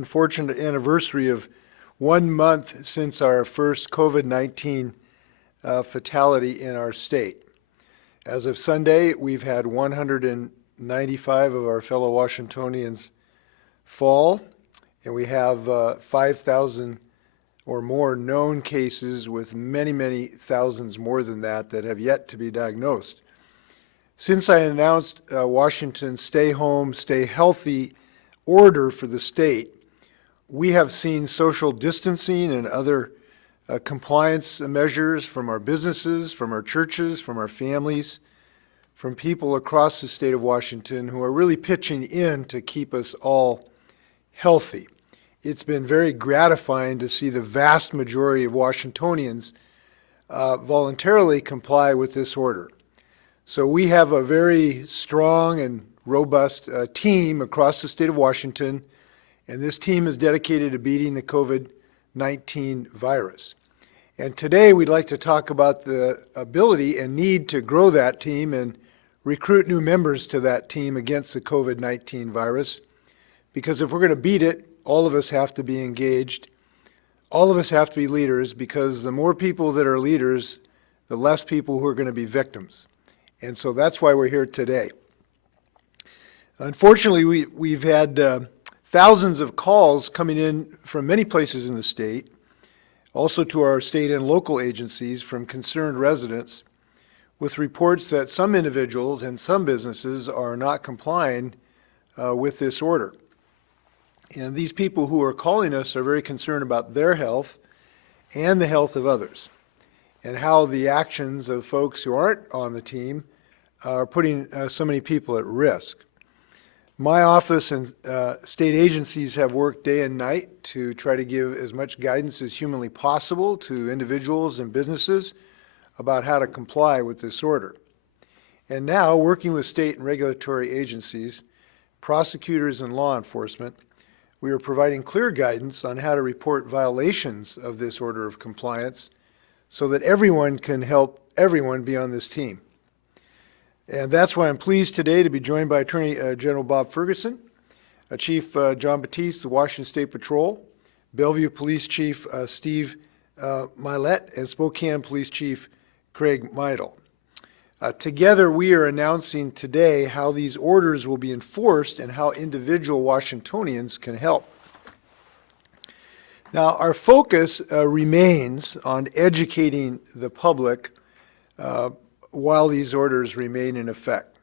unfortunate anniversary of 1 month since our first COVID-19 fatality in our state. As of Sunday, we've had 195 of our fellow Washingtonians fall, and we have 5,000 or more known cases, with many, many thousands more than that that have yet to be diagnosed. Since I announced Washington's stay home, stay healthy order for the state, we have seen social distancing and other compliance measures from our businesses, from our churches, from our families, from people across the state of Washington who are really pitching in to keep us all healthy. It's been very gratifying to see the vast majority of Washingtonians voluntarily comply with this order. So we have a very strong and robust team across the state of Washington, and this team is dedicated to beating the COVID-19 virus. And today we'd like to talk about the ability and need to grow that team and recruit new members to that team against the COVID-19 virus, because if we're going to beat it, all of us have to be engaged. All of us have to be leaders, because the more people that are leaders, the less people who are going to be victims. And so that's why we're here today. Unfortunately, we've had thousands of calls coming in from many places in the state, also to our state and local agencies, from concerned residents with reports that some individuals and some businesses are not complying with this order. And these people who are calling us are very concerned about their health and the health of others, and how the actions of folks who aren't on the team are putting so many people at risk. My office and state agencies have worked day and night to try to give as much guidance as humanly possible to individuals and businesses about how to comply with this order. And now, working with state and regulatory agencies, prosecutors and law enforcement, we are providing clear guidance on how to report violations of this order of compliance so that everyone can help everyone be on this team. And that's why I'm pleased today to be joined by Attorney General Bob Ferguson, Chief John Batiste, the Washington State Patrol, Bellevue Police Chief Steve Mylett, and Spokane Police Chief Craig Meidl. Together, we are announcing today how these orders will be enforced and how individual Washingtonians can help. Now, our focus remains on educating the public while these orders remain in effect.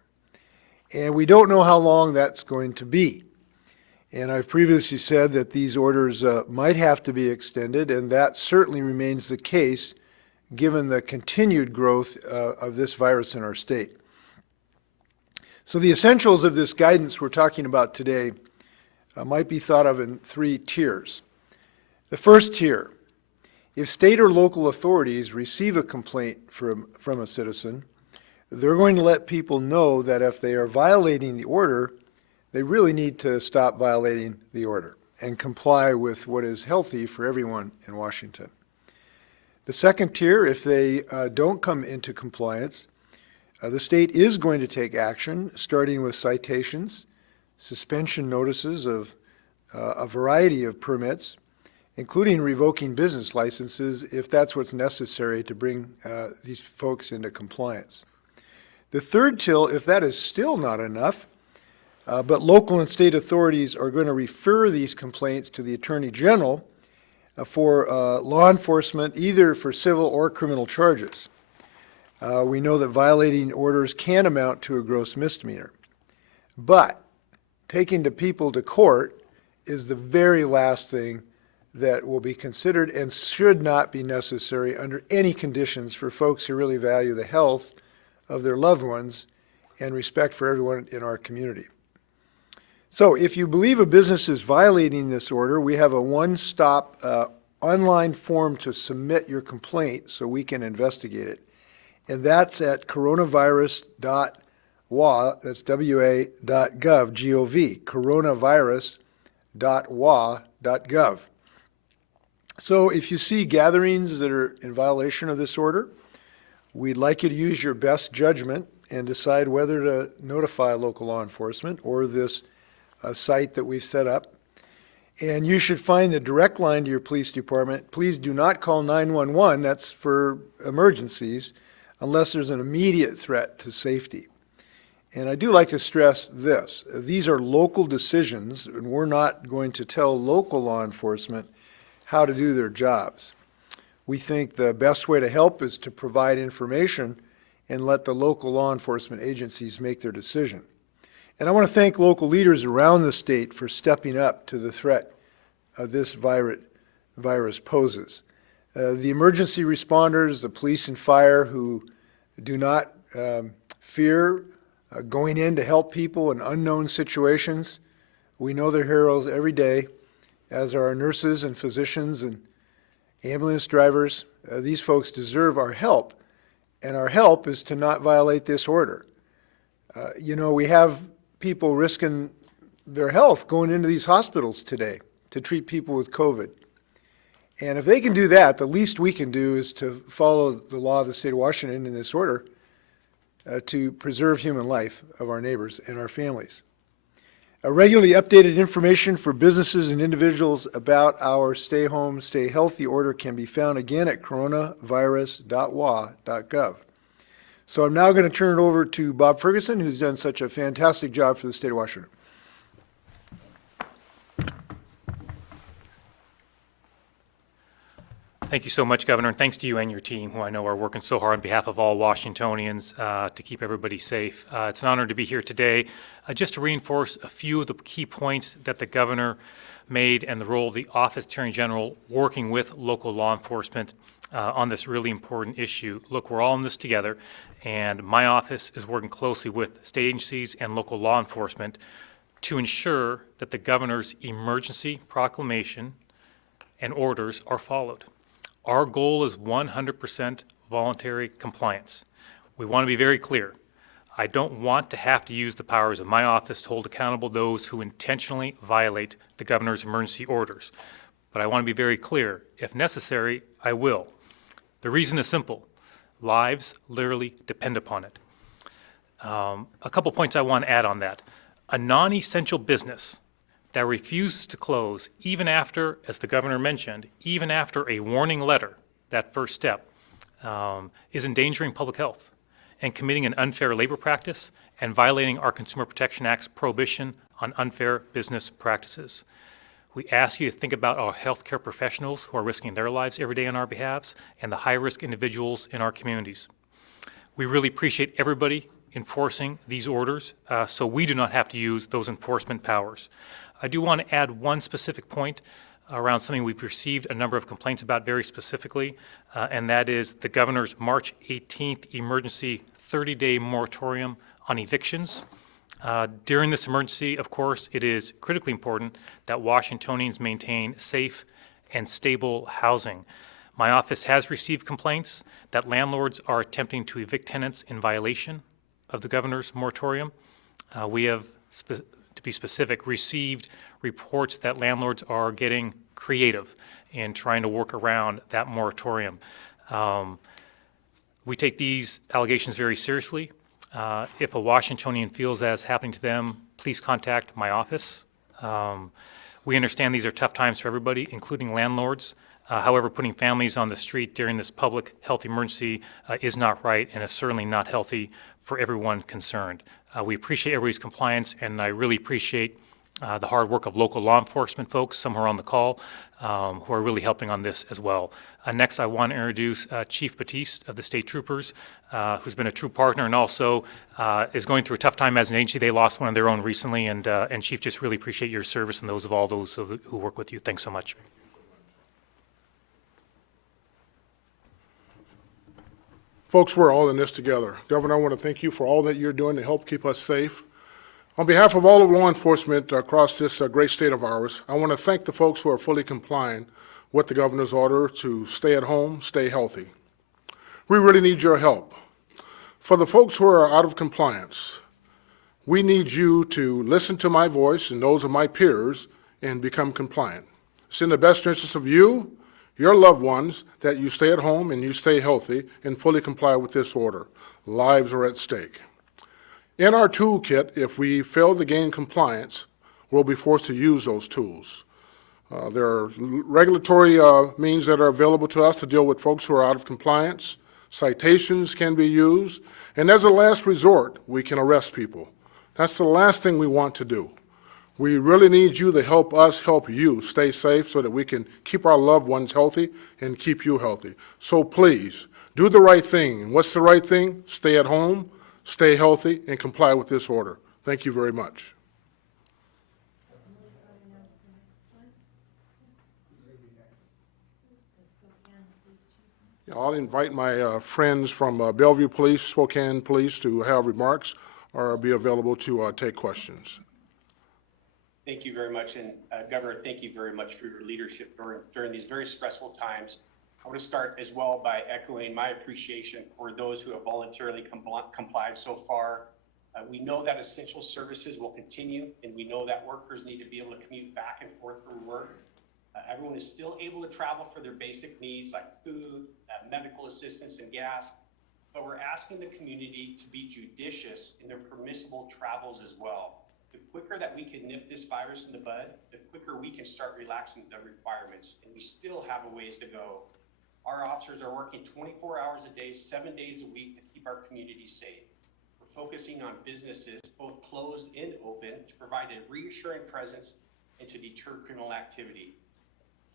And we don't know how long that's going to be. And I've previously said that these orders might have to be extended, and that certainly remains the case given the continued growth of this virus in our state. So the essentials of this guidance we're talking about today might be thought of in 3 tiers. The first tier: if state or local authorities receive a complaint from a citizen, they're going to let people know that if they are violating the order, they really need to stop violating the order and comply with what is healthy for everyone in Washington. The second tier: if they don't come into compliance, the state is going to take action, starting with citations, suspension notices of a variety of permits, including revoking business licenses if that's what's necessary to bring these folks into compliance. The third tier, if that is still not enough, but local and state authorities are going to refer these complaints to the Attorney General for law enforcement, either for civil or criminal charges. We know that violating orders can amount to a gross misdemeanor, but taking the people to court is the very last thing that will be considered and should not be necessary under any conditions for folks who really value the health of their loved ones and respect for everyone in our community. So if you believe a business is violating this order, we have a one-stop online form to submit your complaint so we can investigate it. And that's at coronavirus.wa, that's wa.gov, G-O-V, coronavirus.wa.gov. So if you see gatherings that are in violation of this order, we'd like you to use your best judgment and decide whether to notify local law enforcement or this site that we've set up. And you should find the direct line to your police department. Please do not call 911, that's for emergencies, unless there's an immediate threat to safety. And I do like to stress this. These are local decisions, and we're not going to tell local law enforcement how to do their jobs. We think the best way to help is to provide information and let the local law enforcement agencies make their decision. And I want to thank local leaders around the state for stepping up to the threat this virus poses. The emergency responders, the police and fire who do not fear going in to help people in unknown situations, we know they're heroes every day, as are our nurses and physicians and ambulance drivers. These folks deserve our help, and our help is to not violate this order. We have people risking their health going into these hospitals today to treat people with COVID. And if they can do that, the least we can do is to follow the law of the state of Washington in this order to preserve human life of our neighbors and our families. Regularly updated information for businesses and individuals about our Stay Home, Stay Healthy order can be found again at coronavirus.wa.gov. So I'm now going to turn it over to Bob Ferguson, who's done such a fantastic job for the state of Washington. Thank you so much, Governor, and thanks to you and your team, who I know are working so hard on behalf of all Washingtonians to keep everybody safe. It's an honor to be here today just to reinforce a few of the key points that the Governor made and the role of the Office of Attorney General working with local law enforcement on this really important issue. Look, we're all in this together, and my office is working closely with state agencies and local law enforcement to ensure that the Governor's emergency proclamation and orders are followed. Our goal is 100% voluntary compliance. We want to be very clear. I don't want to have to use the powers of my office to hold accountable those who intentionally violate the Governor's emergency orders. But I want to be very clear. If necessary, I will. The reason is simple. Lives literally depend upon it. A couple points I want to add on that. A non-essential business that refuses to close, even after, as the Governor mentioned, even after a warning letter, that first step, is endangering public health and committing an unfair labor practice and violating our Consumer Protection Act's prohibition on unfair business practices. We ask you to think about our healthcare professionals who are risking their lives every day on our behalves and the high-risk individuals in our communities. We really appreciate everybody enforcing these orders so we do not have to use those enforcement powers. I do want to add one specific point around something we've received a number of complaints about very specifically, and that is the Governor's March 18th emergency 30-day moratorium on evictions. During this emergency, of course, it is critically important that Washingtonians maintain safe and stable housing. My office has received complaints that landlords are attempting to evict tenants in violation of the Governor's moratorium. We have, to be specific, received reports that landlords are getting creative in trying to work around that moratorium. We take these allegations very seriously. If a Washingtonian feels that is happening to them, please contact my office. We understand these are tough times for everybody, including landlords. However, putting families on the street during this public health emergency is not right and is certainly not healthy for everyone concerned. We appreciate everybody's compliance, and I really appreciate the hard work of local law enforcement folks, some who are on the call, who are really helping on this as well. Next, I want to introduce Chief Batiste of the State Troopers, who's been a true partner and also is going through a tough time as an agency. They lost one of their own recently, and Chief, just really appreciate your service and those of all those who work with you. Thanks so much. Folks, we're all in this together. Governor, I want to thank you for all that you're doing to help keep us safe. On behalf of all of law enforcement across this great state of ours, I want to thank the folks who are fully complying with the governor's order to stay at home, stay healthy. We really need your help. For the folks who are out of compliance, we need you to listen to my voice and those of my peers and become compliant. It's in the best interest of you, your loved ones, that you stay at home and you stay healthy and fully comply with this order. Lives are at stake. In our toolkit, if we fail to gain compliance, we'll be forced to use those tools. There are regulatory means that are available to us to deal with folks who are out of compliance. Citations can be used. And as a last resort, we can arrest people. That's the last thing we want to do. We really need you to help us help you stay safe so that we can keep our loved ones healthy and keep you healthy. So please, do the right thing. And what's the right thing? Stay at home, stay healthy, and comply with this order. Thank you very much. I'll invite my friends from Bellevue Police, Spokane Police to have remarks or be available to take questions. Thank you very much, and Governor, thank you very much for your leadership during these very stressful times. I want to start as well by echoing my appreciation for those who have voluntarily complied so far. We know that essential services will continue, and we know that workers need to be able to commute back and forth from work. Everyone is still able to travel for their basic needs like food, medical assistance, and gas, but we're asking the community to be judicious in their permissible travels as well. The quicker that we can nip this virus in the bud, the quicker we can start relaxing the requirements, and we still have a ways to go. Our officers are working 24 hours a day, 7 days a week to keep our community safe. We're focusing on businesses, both closed and open, to provide a reassuring presence and to deter criminal activity.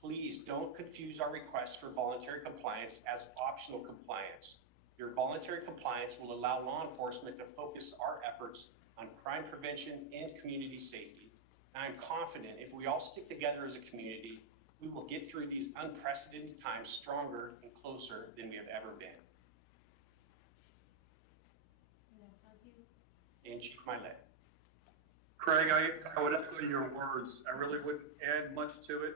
Please don't confuse our requests for voluntary compliance as optional compliance. Your voluntary compliance will allow law enforcement to focus our efforts on crime prevention and community safety. And I'm confident if we all stick together as a community, we will get through these unprecedented times stronger and closer than we have ever been. And Chief Mylett. Craig, I would echo your words. I really wouldn't add much to it,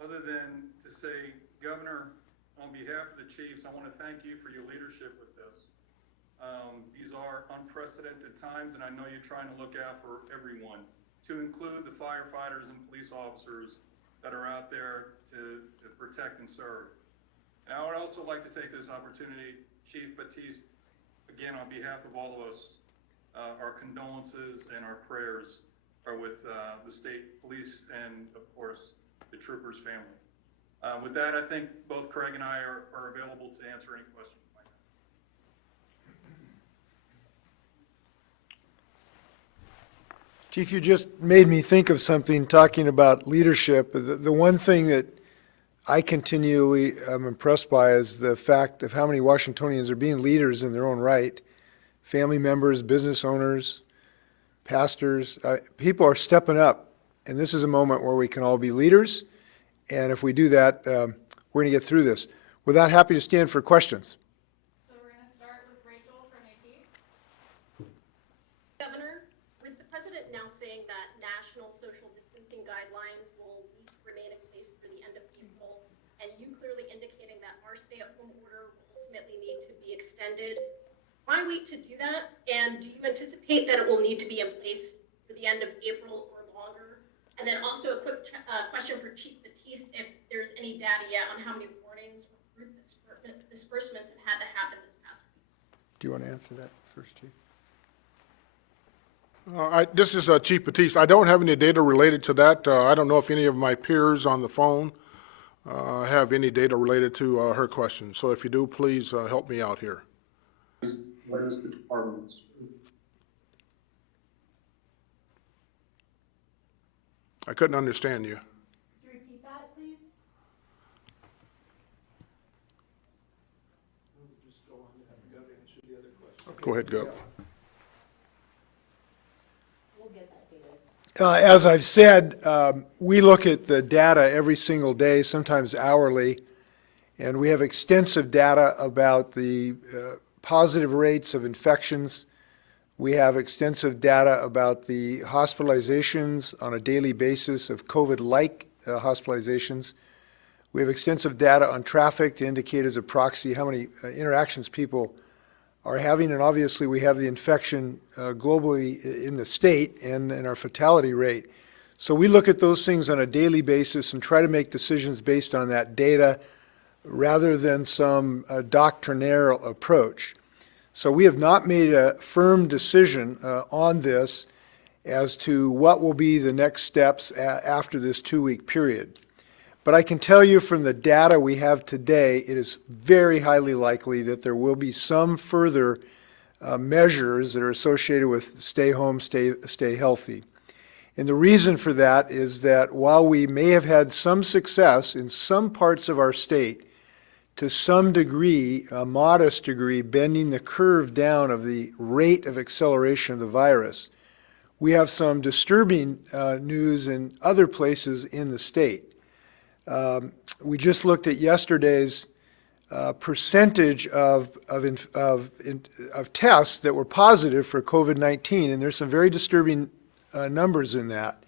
other than to say, Governor, on behalf of the chiefs, I want to thank you for your leadership with this. These are unprecedented times, and I know you're trying to look out for everyone, to include the firefighters and police officers that are out there to protect and serve. And I would also like to take this opportunity, Chief Batiste, again, on behalf of all of us, our condolences and our prayers are with the state police and, of course, the troopers' family. With that, I think both Craig and I are available to answer any questions. Chief, you just made me think of something talking about leadership. The one thing that I continually am impressed by is the fact of how many Washingtonians are being leaders in their own right. Family members, business owners, pastors, people are stepping up. And this is a moment where we can all be leaders. And if we do that, we're going to get through this. With that, happy to stand for questions. So we're going to start with Rachel from AP. Governor, with the president now saying that national social distancing guidelines will remain in place through the end of April, and you clearly indicating that our stay-at-home order will ultimately need to be extended, why wait to do that? And do you anticipate that it will need to be in place for the end of April or longer? And then also a quick question for Chief Batiste, if there's any data yet on how many warnings or group disbursements have had to happen this past week. Do you want to answer that first, Chief? This is Chief Batiste. I don't have any data related to that. I don't know if any of my peers on the phone have any data related to her question. So if you do, please help me out here. What is the department's? I couldn't understand you. Could you repeat that, please? Go ahead, Gov. As I've said, we look at the data every single day, sometimes hourly, and we have extensive data about the positive rates of infections. We have extensive data about the hospitalizations on a daily basis of COVID-like hospitalizations. We have extensive data on traffic to indicate as a proxy how many interactions people are having, and obviously we have the infection globally in the state and our fatality rate. So we look at those things on a daily basis and try to make decisions based on that data rather than some doctrinaire approach. So we have not made a firm decision on this, as to what will be the next steps after this 2-week period. But I can tell you from the data we have today, it is very highly likely that there will be some further measures that are associated with stay home, stay healthy. And the reason for that is that while we may have had some success in some parts of our state, to some degree, a modest degree, bending the curve down of the rate of acceleration of the virus, we have some disturbing news in other places in the state. We just looked at yesterday's percentage of tests that were positive for COVID-19, and there's some very disturbing numbers in that.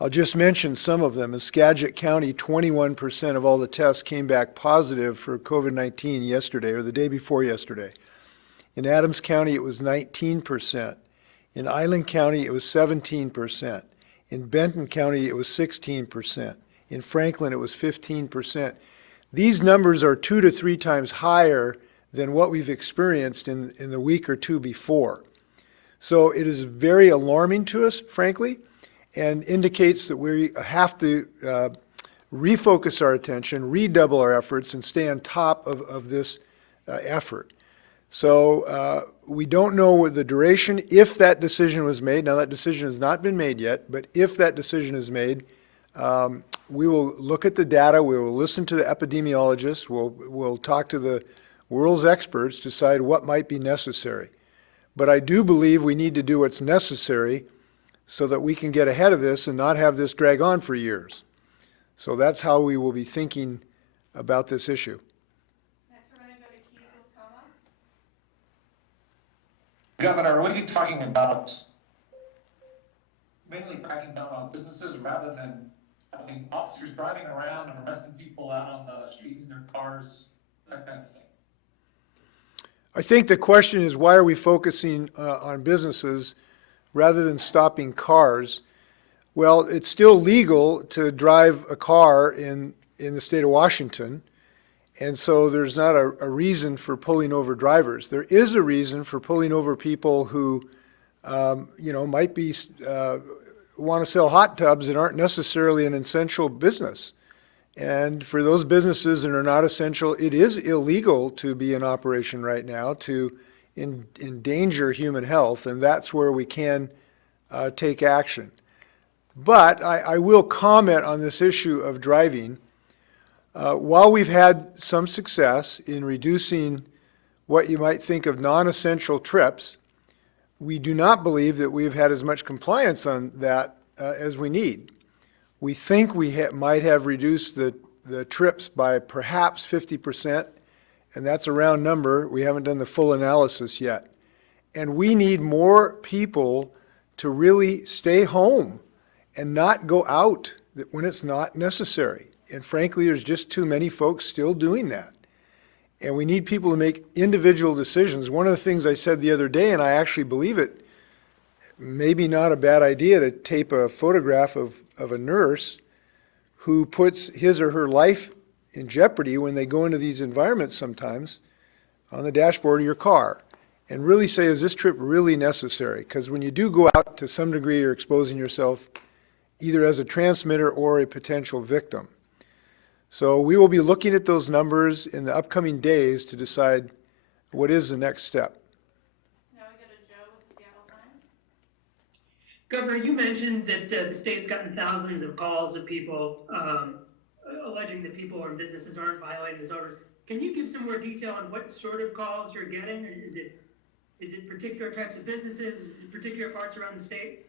I'll just mention some of them. In Skagit County, 21% of all the tests came back positive for COVID-19 yesterday or the day before yesterday. In Adams County, it was 19%. In Island County, it was 17%. In Benton County, it was 16%. In Franklin, it was 15%. These numbers are 2 to 3 times higher than what we've experienced in the week or two before. So it is very alarming to us, frankly, and indicates that we have to refocus our attention, redouble our efforts, and stay on top of this effort. So we don't know the duration. If that decision was made, now that decision has not been made yet, but if that decision is made, we will look at the data, we will listen to the epidemiologists, we'll talk to the world's experts, decide what might be necessary. But I do believe we need to do what's necessary so that we can get ahead of this and not have this drag on for years. So that's how we will be thinking about this issue. Next, we're going to go to Keith with Como. Governor, what are you talking about? Mainly cracking down on businesses rather than having officers driving around and arresting people out on the street in their cars, that kind of thing. I think the question is, why are we focusing on businesses rather than stopping cars? Well, it's still legal to drive a car in the state of Washington, and so there's not a reason for pulling over drivers. There is a reason for pulling over people who, might be want to sell hot tubs that aren't necessarily an essential business. And for those businesses that are not essential, it is illegal to be in operation right now to endanger human health, and that's where we can take action. But I will comment on this issue of driving. While we've had some success in reducing what you might think of non-essential trips, we do not believe that we've had as much compliance on that as we need. We think we might have reduced the trips by perhaps 50%, and that's a round number. We haven't done the full analysis yet. And we need more people to really stay home and not go out when it's not necessary. And frankly, there's just too many folks still doing that. And we need people to make individual decisions. One of the things I said the other day, and I actually believe it, maybe not a bad idea to tape a photograph of a nurse who puts his or her life in jeopardy when they go into these environments sometimes on the dashboard of your car, and really say, is this trip really necessary? Because when you do go out, to some degree, you're exposing yourself either as a transmitter or a potential victim. So we will be looking at those numbers in the upcoming days to decide what is the next step. Now we go to Joe with the Seattle Times. Governor, you mentioned that the state's gotten thousands of calls of people alleging that people or businesses aren't violating these orders. Can you give some more detail on what sort of calls you're getting? Is it particular types of businesses? Is it particular parts around the state?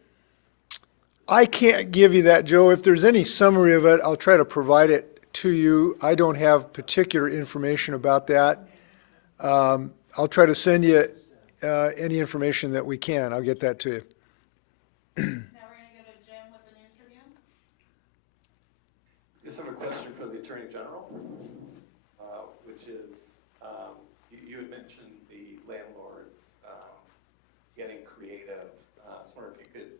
I can't give you that, Joe. If there's any summary of it, I'll try to provide it to you. I don't have particular information about that. I'll try to send you any information that we can. I'll get that to you. Now we're going to go to Jim with the News Tribune. Yes, I have a question for the Attorney General, which is, you had mentioned the landlords getting creative. I was wondering if you could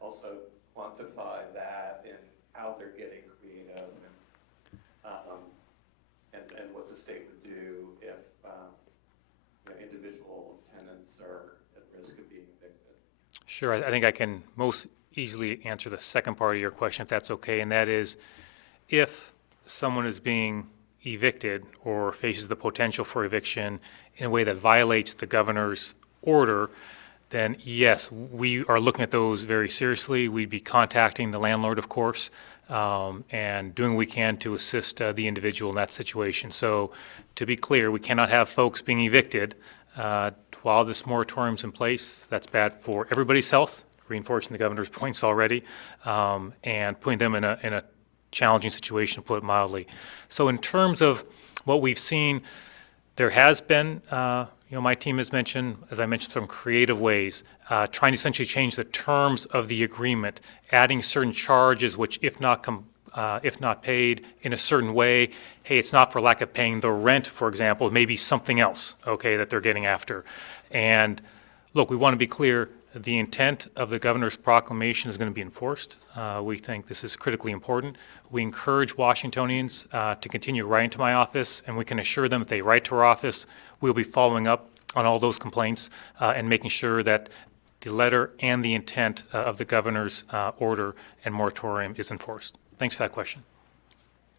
also quantify that and how they're getting creative and what the state would do if individual tenants are at risk of being evicted. Sure, I think I can most easily answer the second part of your question, if that's okay, and that is, if someone is being evicted or faces the potential for eviction in a way that violates the governor's order, then yes, we are looking at those very seriously. We'd be contacting the landlord, of course, and doing what we can to assist the individual in that situation. So to be clear, we cannot have folks being evicted while this moratorium's in place. That's bad for everybody's health, reinforcing the governor's points already, and putting them in a challenging situation, to put it mildly. So in terms of what we've seen, there has been, my team has mentioned, as I mentioned, some creative ways, trying to essentially change the terms of the agreement, adding certain charges which, if not paid in a certain way, hey, it's not for lack of paying the rent, for example, it may be something else, okay, that they're getting after. And look, we want to be clear, the intent of the governor's proclamation is going to be enforced. We think this is critically important. We encourage Washingtonians to continue writing to my office, and we can assure them if they write to our office, we'll be following up on all those complaints and making sure that the letter and the intent of the governor's order and moratorium is enforced. Thanks for that question.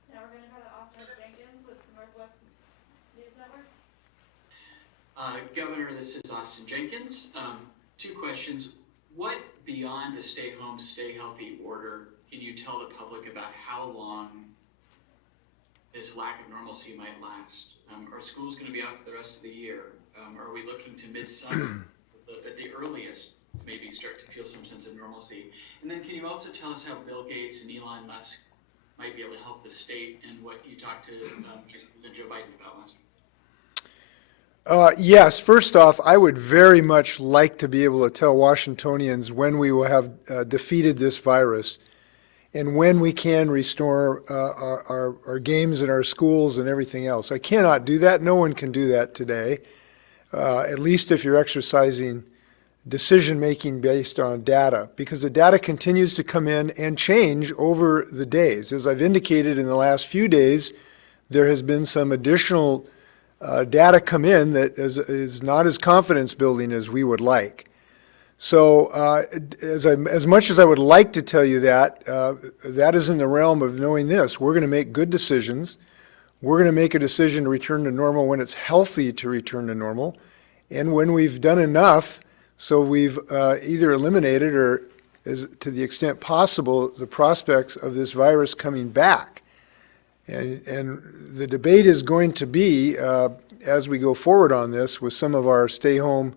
Now we're gonna go to Austin Jenkins with Northwest News Network. Governor, this is Austin Jenkins. Two questions. What beyond the stay home, stay healthy order can you tell the public about how long this lack of normalcy might last? Are schools going to be out for the rest of the year? Are we looking to midsummer at the earliest to maybe start to feel some sense of normalcy? And then can you also tell us how Bill Gates and Elon Musk might be able to help the state and what you talked to President Joe Biden about last week? Yes, first off, I would very much like to be able to tell Washingtonians when we will have defeated this virus and when we can restore our games and our schools and everything else. I cannot do that. No one can do that today, at least if you're exercising decision-making based on data, because the data continues to come in and change over the days. As I've indicated in the last few days, there has been some additional data come in that is not as confidence building as we would like. So as much as I would like to tell you that, that is in the realm of knowing this. We're going to make good decisions. We're going to make a decision to return to normal when it's healthy to return to normal, and when we've done enough, so we've either eliminated or, as to the extent possible, the prospects of this virus coming back. And the debate is going to be, as we go forward on this with some of our stay home,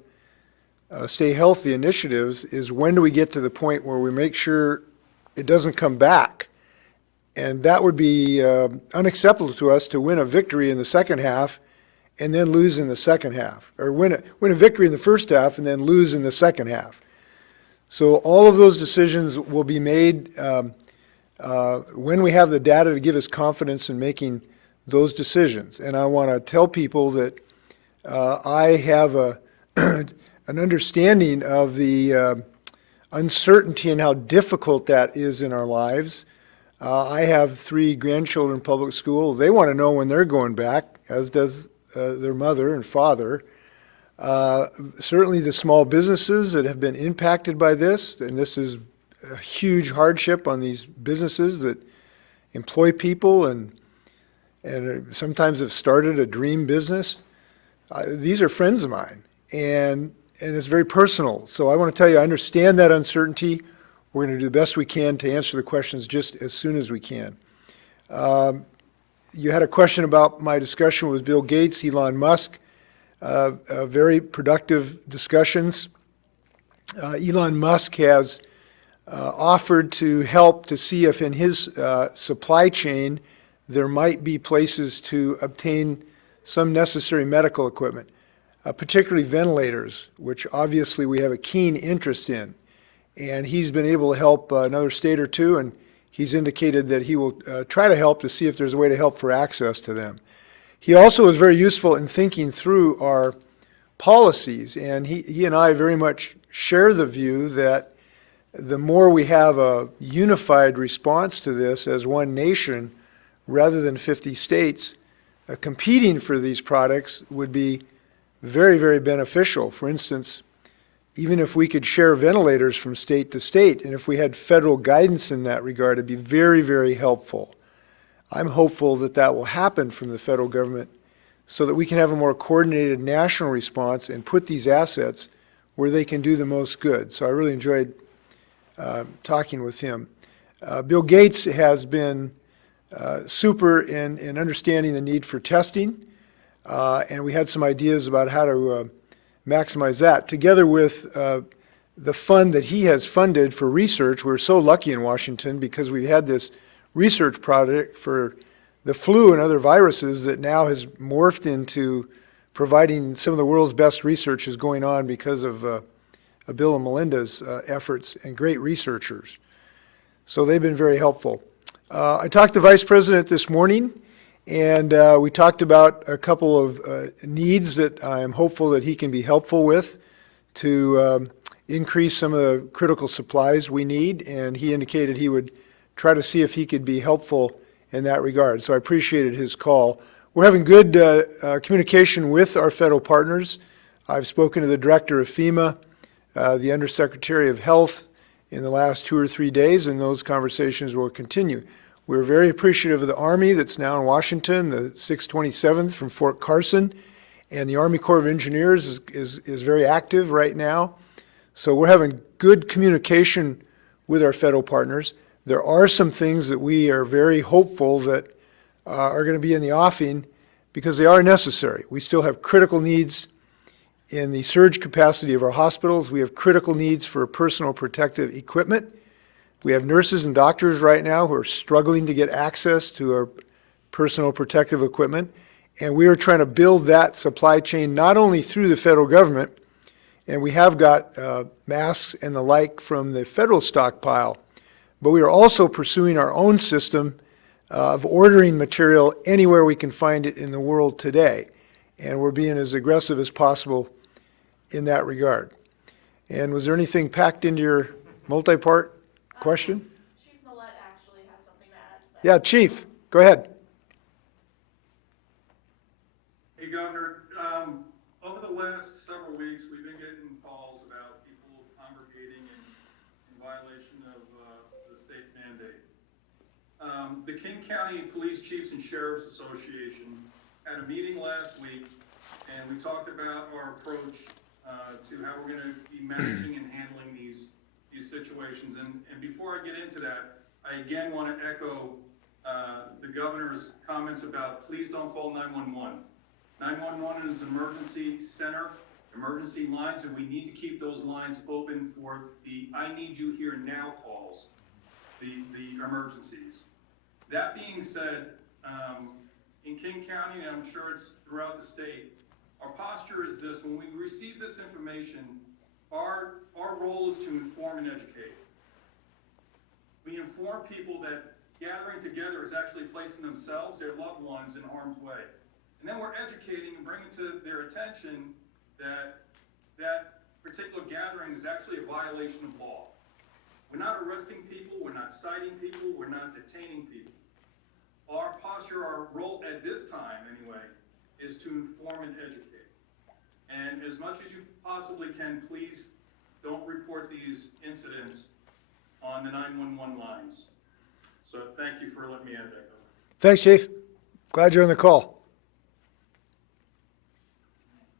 stay healthy initiatives, is when do we get to the point where we make sure it doesn't come back? And that would be unacceptable to us to win a victory in the second half and then lose in the second half, or win a victory in the first half and then lose in the second half. So all of those decisions will be made when we have the data to give us confidence in making those decisions. And I want to tell people that I have an understanding of the uncertainty and how difficult that is in our lives. I have 3 grandchildren in public school. They want to know when they're going back, as does their mother and father. Certainly the small businesses that have been impacted by this, and this is a huge hardship on these businesses that employ people and sometimes have started a dream business. These are friends of mine, and it's very personal. So I want to tell you, I understand that uncertainty. We're going to do the best we can to answer the questions just as soon as we can. You had a question about my discussion with Bill Gates, Elon Musk, very productive discussions. Elon Musk has offered to help to see if in his supply chain there might be places to obtain some necessary medical equipment, particularly ventilators, which obviously we have a keen interest in. And he's been able to help another state or two, and he's indicated that he will try to help to see if there's a way to help for access to them. He also was very useful in thinking through our policies, and he and I very much share the view that the more we have a unified response to this as one nation rather than 50 states competing for these products would be very, very beneficial. For instance, even if we could share ventilators from state to state, and if we had federal guidance in that regard, it'd be very, very helpful. I'm hopeful that that will happen from the federal government so that we can have a more coordinated national response and put these assets where they can do the most good. So I really enjoyed talking with him. Bill Gates has been super in understanding the need for testing, and we had some ideas about how to maximize that. Together with the fund that he has funded for research, we're so lucky in Washington because we've had this research project for the flu and other viruses that now has morphed into providing some of the world's best research is going on because of Bill and Melinda's efforts and great researchers. So they've been very helpful. I talked to the Vice President this morning, and we talked about a couple of needs that I'm hopeful that he can be helpful with to increase some of the critical supplies we need, and he indicated he would try to see if he could be helpful in that regard. So I appreciated his call. We're having good communication with our federal partners. I've spoken to the director of FEMA, the Undersecretary of Health in the last 2 or 3 days, and those conversations will continue. We're very appreciative of the Army that's now in Washington, the 627th from Fort Carson, and the Army Corps of Engineers is very active right now. So we're having good communication with our federal partners. There are some things that we are very hopeful that are going to be in the offing because they are necessary. We still have critical needs in the surge capacity of our hospitals. We have critical needs for personal protective equipment. We have nurses and doctors right now who are struggling to get access to our personal protective equipment. And we are trying to build that supply chain not only through the federal government, and we have got masks and the like from the federal stockpile, but we are also pursuing our own system of ordering material anywhere we can find it in the world today. And we're being as aggressive as possible in that regard. And was there anything packed into your multi-part question? Chief Mylett actually had something to add to that. Yeah, Chief, go ahead. Hey, Governor, over the last several weeks, we've been getting calls about people congregating in violation of the state mandate. The King County Police Chiefs and Sheriffs Association had a meeting last week, and we talked about our approach to how we're going to be managing and handling these situations. And before I get into that, I again want to echo the governor's comments about please don't call 911. 911 is an emergency center, emergency lines, and we need to keep those lines open for the I need you here now calls, the emergencies. That being said, in King County, and I'm sure it's throughout the state, our posture is this: when we receive this information, our role is to inform and educate. We inform people that gathering together is actually placing themselves, their loved ones, in harm's way. And then we're educating and bringing to their attention that that particular gathering is actually a violation of law. We're not arresting people, we're not citing people, we're not detaining people. Our posture, our role at this time anyway, is to inform and educate. And as much as you possibly can, please don't report these incidents on the 911 lines. So thank you for letting me add that. Thanks, Chief. Glad you're on the call.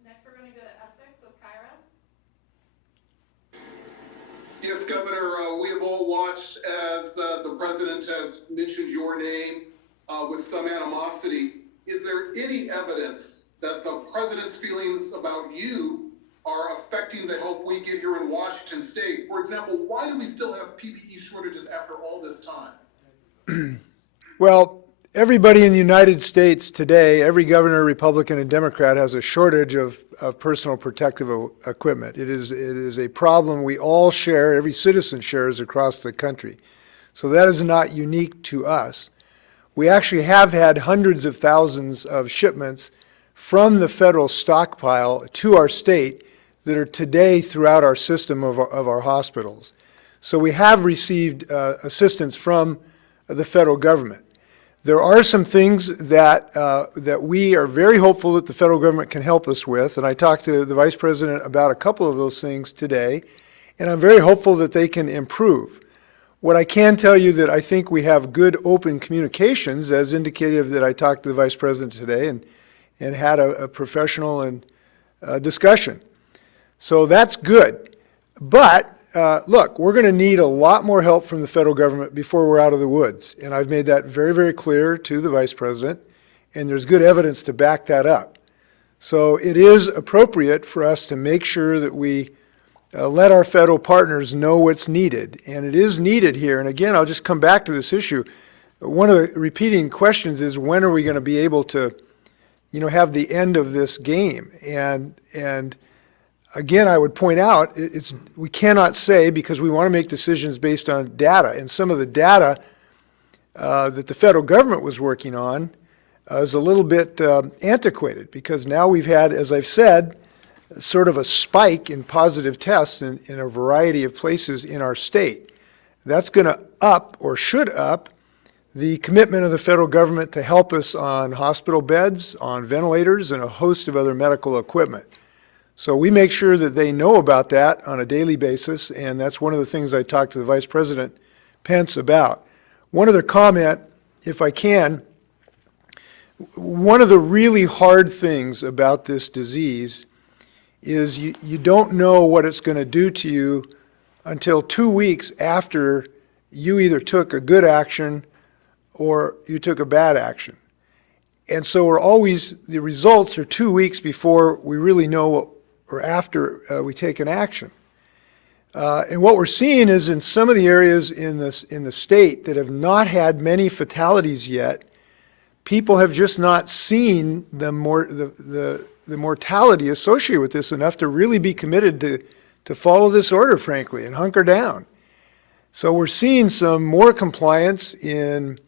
Next, we're going to go to Essex with Kyra. Yes, Governor, we have all watched as the president has mentioned your name with some animosity. Is there any evidence that the president's feelings about you are affecting the help we get here in Washington State? For example, why do we still have PPE shortages after all this time? Well, everybody in the United States today, every governor, Republican and Democrat, has a shortage of personal protective equipment. It is a problem we all share, every citizen shares across the country. So that is not unique to us. We actually have had hundreds of thousands of shipments from the federal stockpile to our state that are today throughout our system of our hospitals. So we have received assistance from the federal government. There are some things that, that we are very hopeful that the federal government can help us with, and I talked to the Vice President about a couple of those things today, and I'm very hopeful that they can improve. What I can tell you that I think we have good open communications, as indicative that I talked to the Vice President today and had a professional and discussion. So that's good. But look, we're going to need a lot more help from the federal government before we're out of the woods. And I've made that very, very clear to the Vice President, and there's good evidence to back that up. So it is appropriate for us to make sure that we let our federal partners know what's needed. And it is needed here. And again, I'll just come back to this issue. One of the repeating questions is, when are we going to be able to, have the end of this game? And again, I would point out, we cannot say, because we want to make decisions based on data. And some of the data that the federal government was working on is a little bit antiquated, because now we've had, as I've said, sort of a spike in positive tests in a variety of places in our state. That's going to up, or should up, the commitment of the federal government to help us on hospital beds, on ventilators, and a host of other medical equipment. So we make sure that they know about that on a daily basis, and that's one of the things I talked to the Vice President Pence about. One other comment, if I can. One of the really hard things about this disease is you don't know what it's going to do to you until 2 weeks after you either took a good action or you took a bad action. And so the results are 2 weeks before we really know or after we take an action. And what we're seeing is, in some of the areas in the state that have not had many fatalities yet, people have just not seen the mortality associated with this enough to really be committed to follow this order, frankly, and hunker down. So we're seeing some more compliance in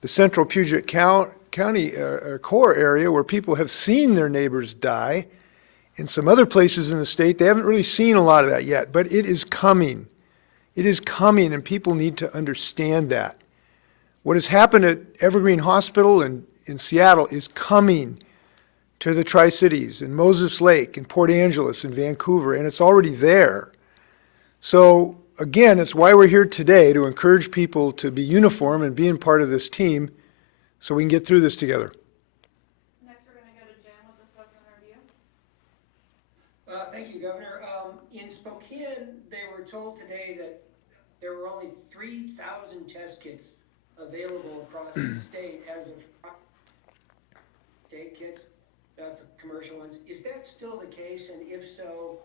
the central Puget County core area, where people have seen their neighbors die. In some other places in the state, they haven't really seen a lot of that yet, but it is coming. It is coming, and people need to understand that. What has happened at Evergreen Hospital in Seattle is coming to the Tri-Cities, in Moses Lake, in Port Angeles, in Vancouver, and it's already there. So again, it's why we're here today, to encourage people to be uniform and being part of this team so we can get through this together. Next, we're gonna go to Jim with the Spokane Review. Thank you, Governor. In Spokane, they were told today that there were only 3,000 test kits available across the state as of state kits, commercial ones. Is that still the case? And if so,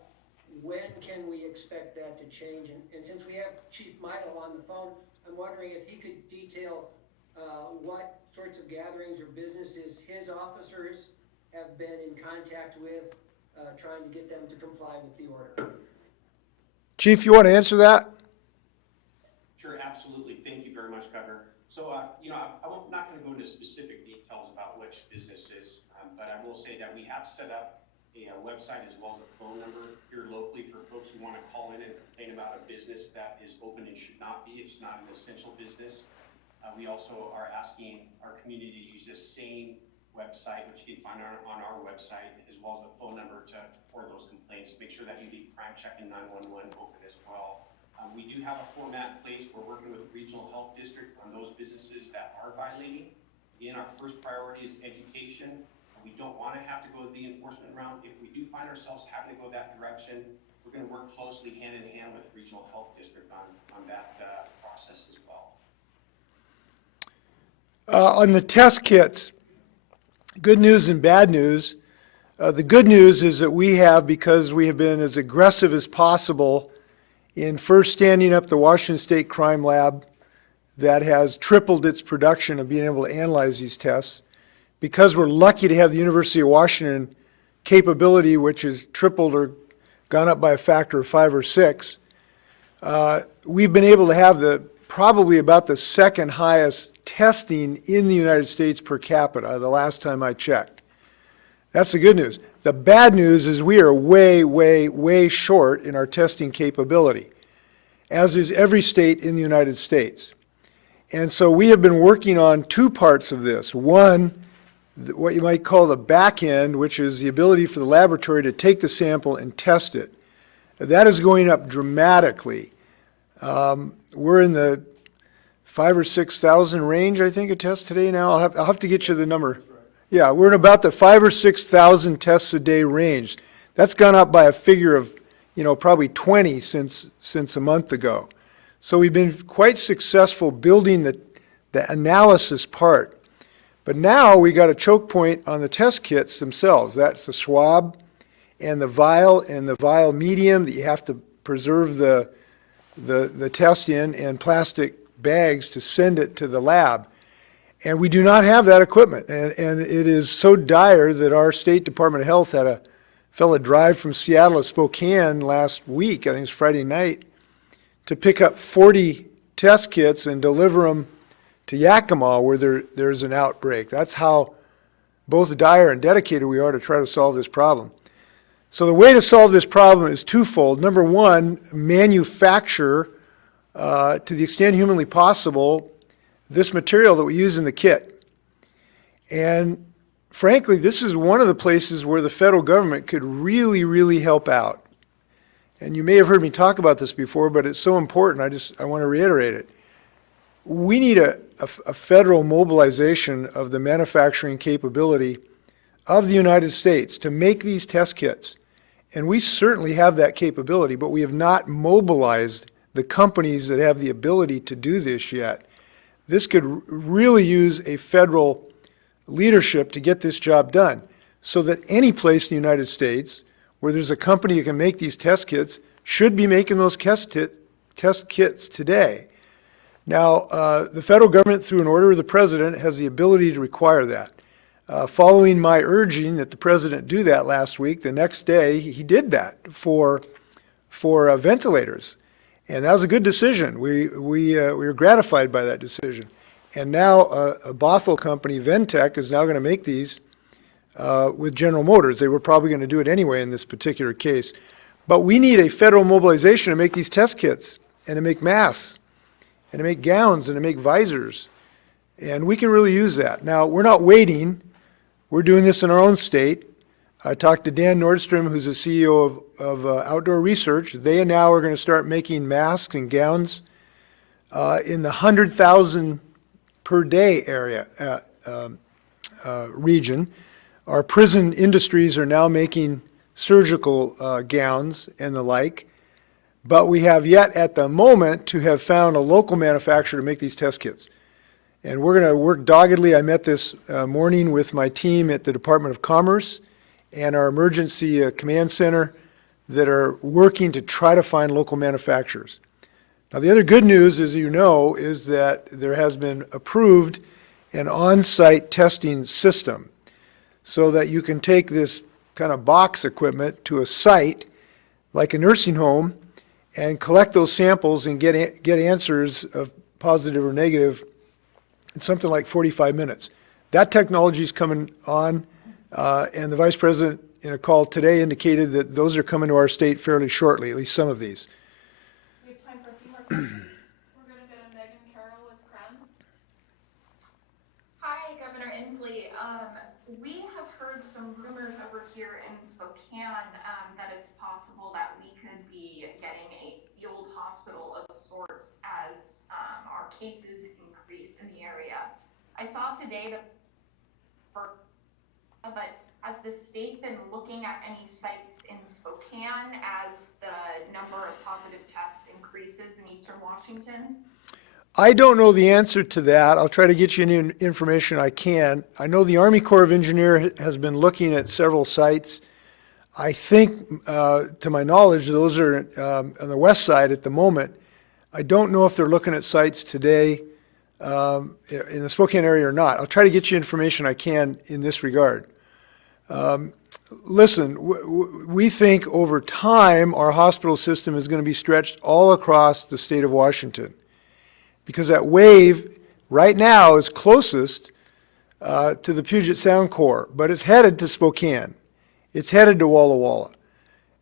when can we expect that to change? And since we have Chief Meidl on the phone, I'm wondering if he could detail what sorts of gatherings or businesses his officers have been in contact with, trying to get them to comply with the order. Chief, you want to answer that? Sure, absolutely. Thank you very much, Governor. So, I'm not going to go into specific details about which businesses, but I will say that we have set up a website as well as a phone number here locally for folks who want to call in and complain about a business that is open and should not be. It's not an essential business. We also are asking our community to use this same website, which you can find on our website, as well as a phone number for those complaints. Make sure that you leave crime check and 911 open as well. We do have a format in place. We're working with the Regional Health District on those businesses that are violating. Again, our first priority is education. We don't want to have to go the enforcement route. If we do find ourselves having to go that direction, we're going to work closely hand in hand with the Regional Health District on that process as well. On the test kits, good news and bad news. The good news is that we have, because we have been as aggressive as possible in first standing up the Washington State Crime Lab that has tripled its production of being able to analyze these tests. Because we're lucky to have the University of Washington capability, which has tripled or gone up by a factor of 5 or 6, we've been able to have probably about the second highest testing in the United States per capita the last time I checked. That's the good news. The bad news is we are way, way, way short in our testing capability, as is every state in the United States. And so we have been working on two parts of this. One, what you might call the back end, which is the ability for the laboratory to take the sample and test it. That is going up dramatically. We're in the 5,000 or 6,000 range, I think, a test today now. I'll have to get you the number. Yeah, we're in about the 5,000 or 6,000 tests a day range. That's gone up by a figure of, probably 20 since a month ago. So we've been quite successful building the analysis part. But now we got a choke point on the test kits themselves. That's the swab and the vial medium that you have to preserve the test in, and plastic bags to send it to the lab. And we do not have that equipment. And it is so dire that our State Department of Health had a fella drive from Seattle to Spokane last week, I think it was Friday night, to pick up 40 test kits and deliver them to Yakima where there's an outbreak. That's how both dire and dedicated we are to try to solve this problem. So the way to solve this problem is twofold. Number one, manufacture, to the extent humanly possible, this material that we use in the kit. And frankly, this is one of the places where the federal government could really, really help out. And you may have heard me talk about this before, but it's so important, I want to reiterate it. We need a federal mobilization of the manufacturing capability of the United States to make these test kits. And we certainly have that capability, but we have not mobilized the companies that have the ability to do this yet. This could really use a federal leadership to get this job done, so that any place in the United States where there's a company that can make these test kits should be making those test kits today. Now, the federal government, through an order of the president, has the ability to require that. Following my urging that the president do that last week, the next day he did that for ventilators. And that was a good decision. We were gratified by that decision. And now a Bothell company, Ventec, is now going to make these with General Motors. They were probably going to do it anyway in this particular case. But we need a federal mobilization to make these test kits and to make masks and to make gowns and to make visors. And we can really use that. Now, we're not waiting. We're doing this in our own state. I talked to Dan Nordstrom, who's the CEO of Outdoor Research. They now are going to start making masks and gowns in the 100,000 per day area region. Our prison industries are now making surgical gowns and the like. But we have yet at the moment to have found a local manufacturer to make these test kits. And we're going to work doggedly. I met this morning with my team at the Department of Commerce and our emergency command center that are working to try to find local manufacturers. Now, the other good news, as you know, is that there has been approved an on-site testing system so that you can take this kind of box equipment to a site like a nursing home and collect those samples and get answers of positive or negative in something like 45 minutes. That technology is coming on, and the Vice President in a call today indicated that those are coming to our state fairly shortly, at least some of these. We have time for a few more questions. We're going to go to Megan Carroll with Crown. Hi, Governor Inslee. We have heard some rumors over here in Spokane that it's possible that we could be getting a field hospital of sorts as our cases increase in the area. I saw today that, but has the state been looking at any sites in Spokane as the number of positive tests increases in Eastern Washington? I don't know the answer to that. I'll try to get you any information I can. I know the Army Corps of Engineers has been looking at several sites. I think, to my knowledge, those are on the west side at the moment. I don't know if they're looking at sites today in the Spokane area or not. I'll try to get you information I can in this regard. Listen, we think over time our hospital system is going to be stretched all across the state of Washington, because that wave right now is closest to the Puget Sound Corps, but it's headed to Spokane. It's headed to Walla Walla.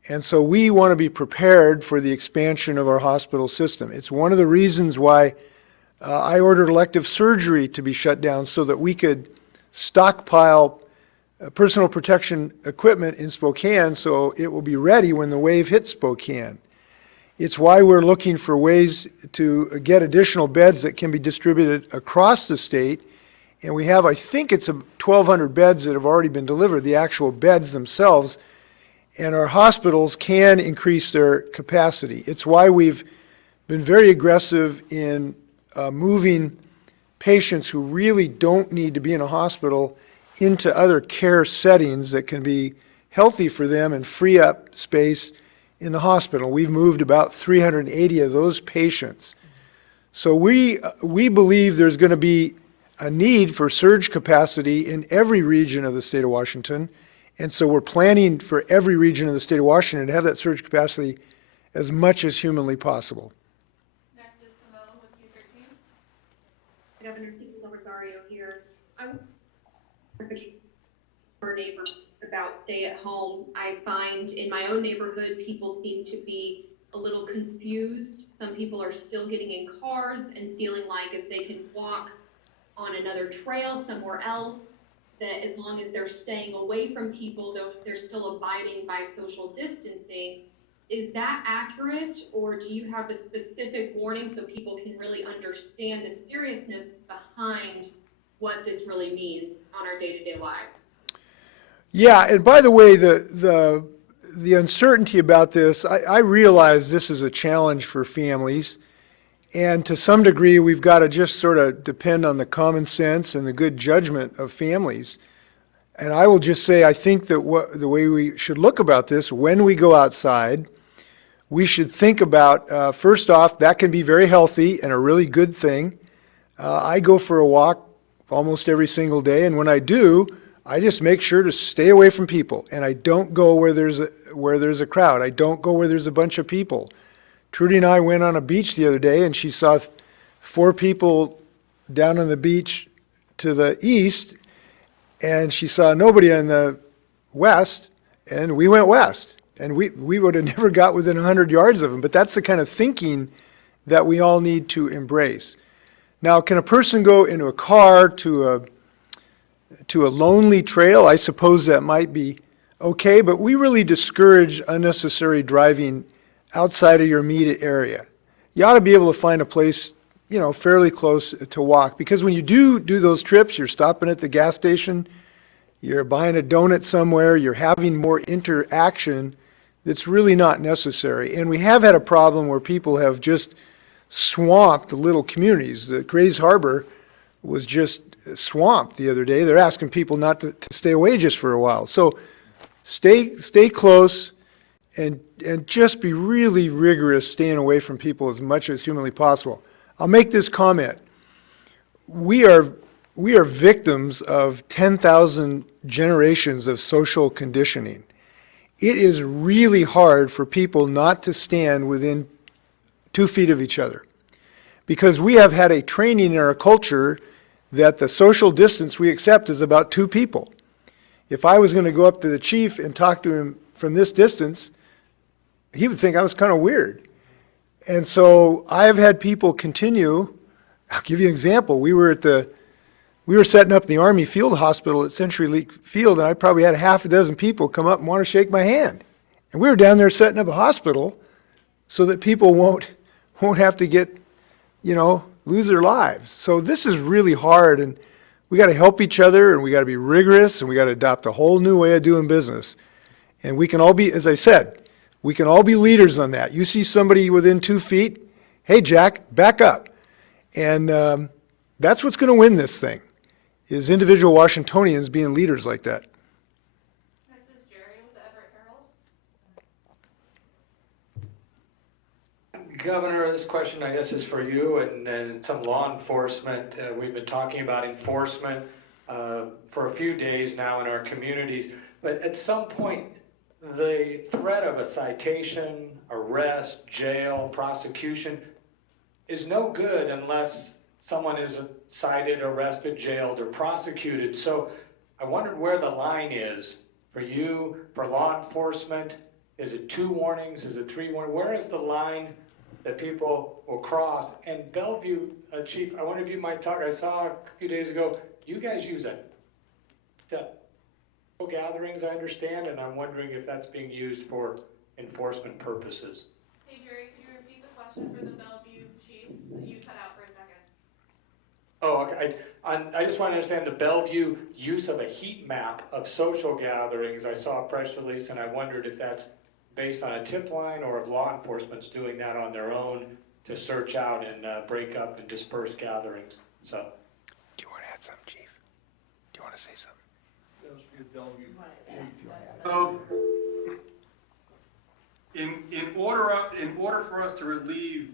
And so we want to be prepared for the expansion of our hospital system. It's one of the reasons why I ordered elective surgery to be shut down so that we could stockpile personal protection equipment in Spokane so it will be ready when the wave hits Spokane. It's why we're looking for ways to get additional beds that can be distributed across the state. And we have, I think it's 1,200 beds that have already been delivered, the actual beds themselves. And our hospitals can increase their capacity. It's why we've been very aggressive in moving patients who really don't need to be in a hospital into other care settings that can be healthy for them and free up space in the hospital. We've moved about 380 of those patients. So we believe there's going to be a need for surge capacity in every region of the state of Washington. And so we're planning for every region of the state of Washington to have that surge capacity as much as humanly possible. Next is Simone with Q13. Governor Stephen Rosario here. I want for neighbors about stay at home. I find in my own neighborhood, people seem to be a little confused. Some people are still getting in cars and feeling like if they can walk on another trail somewhere else, that as long as they're staying away from people, they're still abiding by social distancing. Is that accurate, or do you have a specific warning so people can really understand the seriousness behind what this really means on our day-to-day lives? Yeah, and by the way, the uncertainty about this, I realize this is a challenge for families, and to some degree, we've got to just sort of depend on the common sense and the good judgment of families. And I will just say, I think that the way we should look about this, when we go outside, we should think about, first off, that can be very healthy and a really good thing. I go for a walk almost every single day, and when I do, I just make sure to stay away from people, and I don't go where there's a crowd. I don't go where there's a bunch of people. Trudy and I went on a beach the other day, and she saw 4 people down on the beach to the east, and she saw nobody on the west, and we went west. And we would have never got within 100 yards of them, but that's the kind of thinking that we all need to embrace. Now, can a person go into a car to a lonely trail? I suppose that might be okay, but we really discourage unnecessary driving outside of your immediate area. You ought to be able to find a place, fairly close to walk, because when you do those trips, you're stopping at the gas station, you're buying a donut somewhere, you're having more interaction that's really not necessary. And we have had a problem where people have just swamped the little communities. The Grays Harbor was just swamped the other day. They're asking people not to stay away just for a while. So stay close and just be really rigorous staying away from people as much as humanly possible. I'll make this comment. We are victims of 10,000 generations of social conditioning. It is really hard for people not to stand within 2 feet of each other, because we have had a training in our culture that the social distance we accept is about 2 people. If I was going to go up to the chief and talk to him from this distance, he would think I was kind of weird. And so I have had people continue. I'll give you an example. We were setting up the Army Field Hospital at Century League Field, and I probably had 6 people come up and want to shake my hand. And we were down there setting up a hospital so that people won't have to get, lose their lives. So this is really hard, and we got to help each other, and we got to be rigorous, and we got to adopt a whole new way of doing business. And we can all be, as I said, we can all be leaders on that. You see somebody within 2 feet, hey, Jack, back up. And that's what's going to win this thing, is individual Washingtonians being leaders like that. Next is Jerry with the Everett Herald. Governor, this question, I guess, is for you and some law enforcement. We've been talking about enforcement for a few days now in our communities, but at some point, the threat of a citation, arrest, jail, prosecution is no good unless someone is cited, arrested, jailed, or prosecuted. So I wondered where the line is for you, for law enforcement. Is it 2 warnings? Is it 3 warnings? Where is the line that people will cross. And Bellevue, Chief, I wonder if you might talk, I saw a few days ago, you guys use it to gatherings, I understand, and I'm wondering if that's being used for enforcement purposes. Hey Jerry, could you repeat the question for the Bellevue chief? You cut out for a second. Oh, okay. I just want to understand the Bellevue use of a heat map of social gatherings. I saw a press release and I wondered if that's based on a tip line or if law enforcement's doing that on their own to search out and break up and disperse gatherings. So. Do you want to add something, Chief? Do you want to say something? In order for us to relieve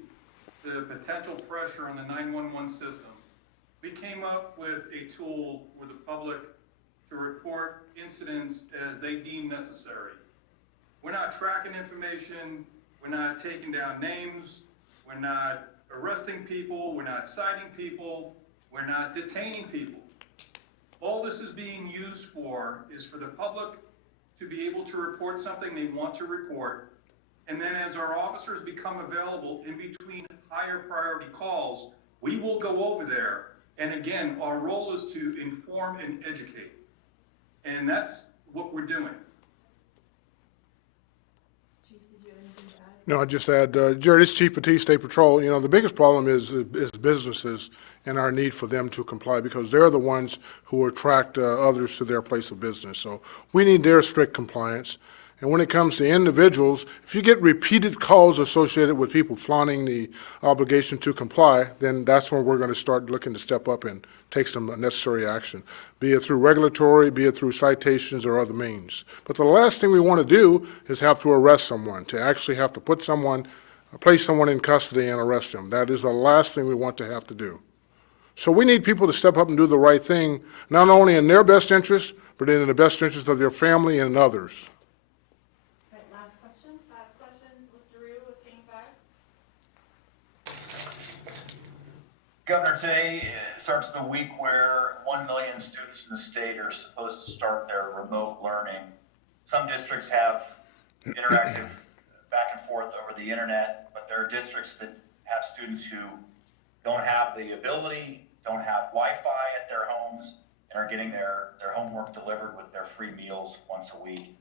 the potential pressure on the 911 system, we came up with a tool for the public to report incidents as they deem necessary. We're not tracking information, we're not taking down names, we're not arresting people, we're not citing people, we're not detaining people. All this is being used for is for the public to be able to report something they want to report. And then as our officers become available in between higher priority calls, we will go over there. And again, our role is to inform and educate. And that's what we're doing. Chief, did you have anything to add? No, I just add, Jerry, this is Chief Batiste, State Patrol. The biggest problem is businesses and our need for them to comply because they're the ones who attract others to their place of business. So we need their strict compliance. And when it comes to individuals, if you get repeated calls associated with people flaunting the obligation to comply, then that's when we're going to start looking to step up and take some necessary action, be it through regulatory, be it through citations or other means. But the last thing we want to do is have to arrest someone, to actually have to place someone in custody and arrest them. That is the last thing we want to have to do. So we need people to step up and do the right thing, not only in their best interest, but in the best interest of their family and others. Last question with Drew with King 5. Governor, today starts the week where 1 million students in the state are supposed to start their remote learning. Some districts have interactive back and forth over the internet, but there are districts that have students who don't have the ability, don't have Wi-Fi at their homes, and are getting their homework delivered with their free meals once a week.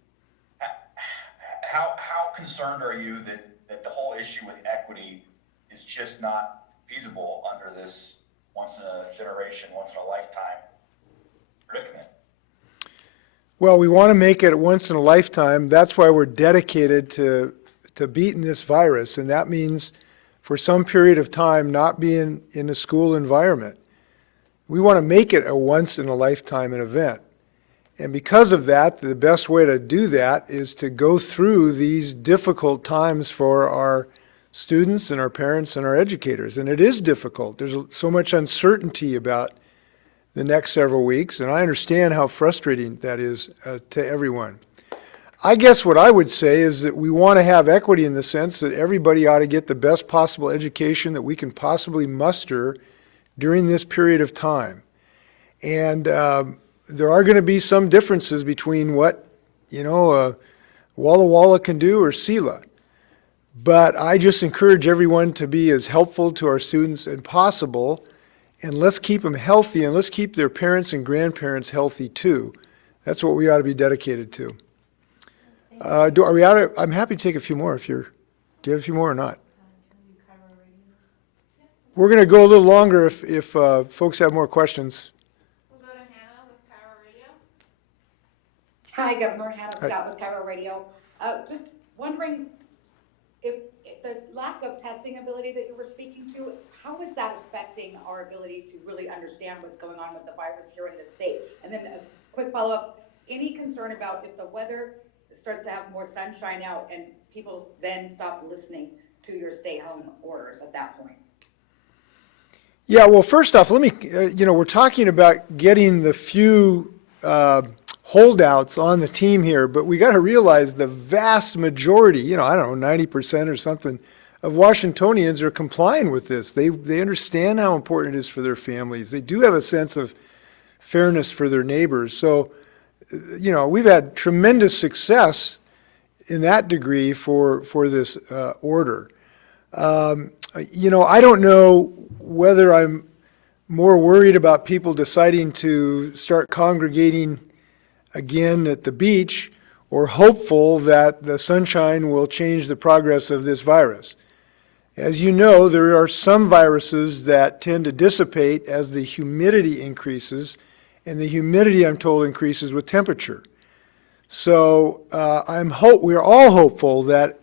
How concerned are you that the whole issue with equity is just not feasible under this once in a generation, once in a lifetime predicament? Well, we want to make it once in a lifetime. That's why we're dedicated to beating this virus, and that means for some period of time not being in a school environment. We want to make it a once in a lifetime event. And because of that, the best way to do that is to go through these difficult times for our students and our parents and our educators. And it is difficult. There's so much uncertainty about the next several weeks, and I understand how frustrating that is to everyone. I guess what I would say is that we want to have equity in the sense that everybody ought to get the best possible education that we can possibly muster during this period of time. And there are going to be some differences between what, Walla Walla can do or Sela. But I just encourage everyone to be as helpful to our students as possible, and let's keep them healthy, and let's keep their parents and grandparents healthy too. That's what we ought to be dedicated to. Are we out of, I'm happy to take a few more do you have a few more or not? We're going to go a little longer if folks have more questions. We'll go to Hannah with Cairo Radio. Hi, Governor. Hannah Scott with Cairo Radio. Just wondering if the lack of testing ability that you were speaking to, how is that affecting our ability to really understand what's going on with the virus here in the state? And then a quick follow-up, any concern about if the weather starts to have more sunshine out and people then stop listening to your stay-home orders at that point? Yeah, well, first off, let me, we're talking about getting the few holdouts on the team here, but we got to realize the vast majority, 90% or something of Washingtonians are complying with this. They understand how important it is for their families. They do have a sense of fairness for their neighbors. So, we've had tremendous success in that degree for this order. I don't know whether I'm more worried about people deciding to start congregating again at the beach or hopeful that the sunshine will change the progress of this virus. As you know, there are some viruses that tend to dissipate as the humidity increases, and the humidity, I'm told, increases with temperature. So we're all hopeful that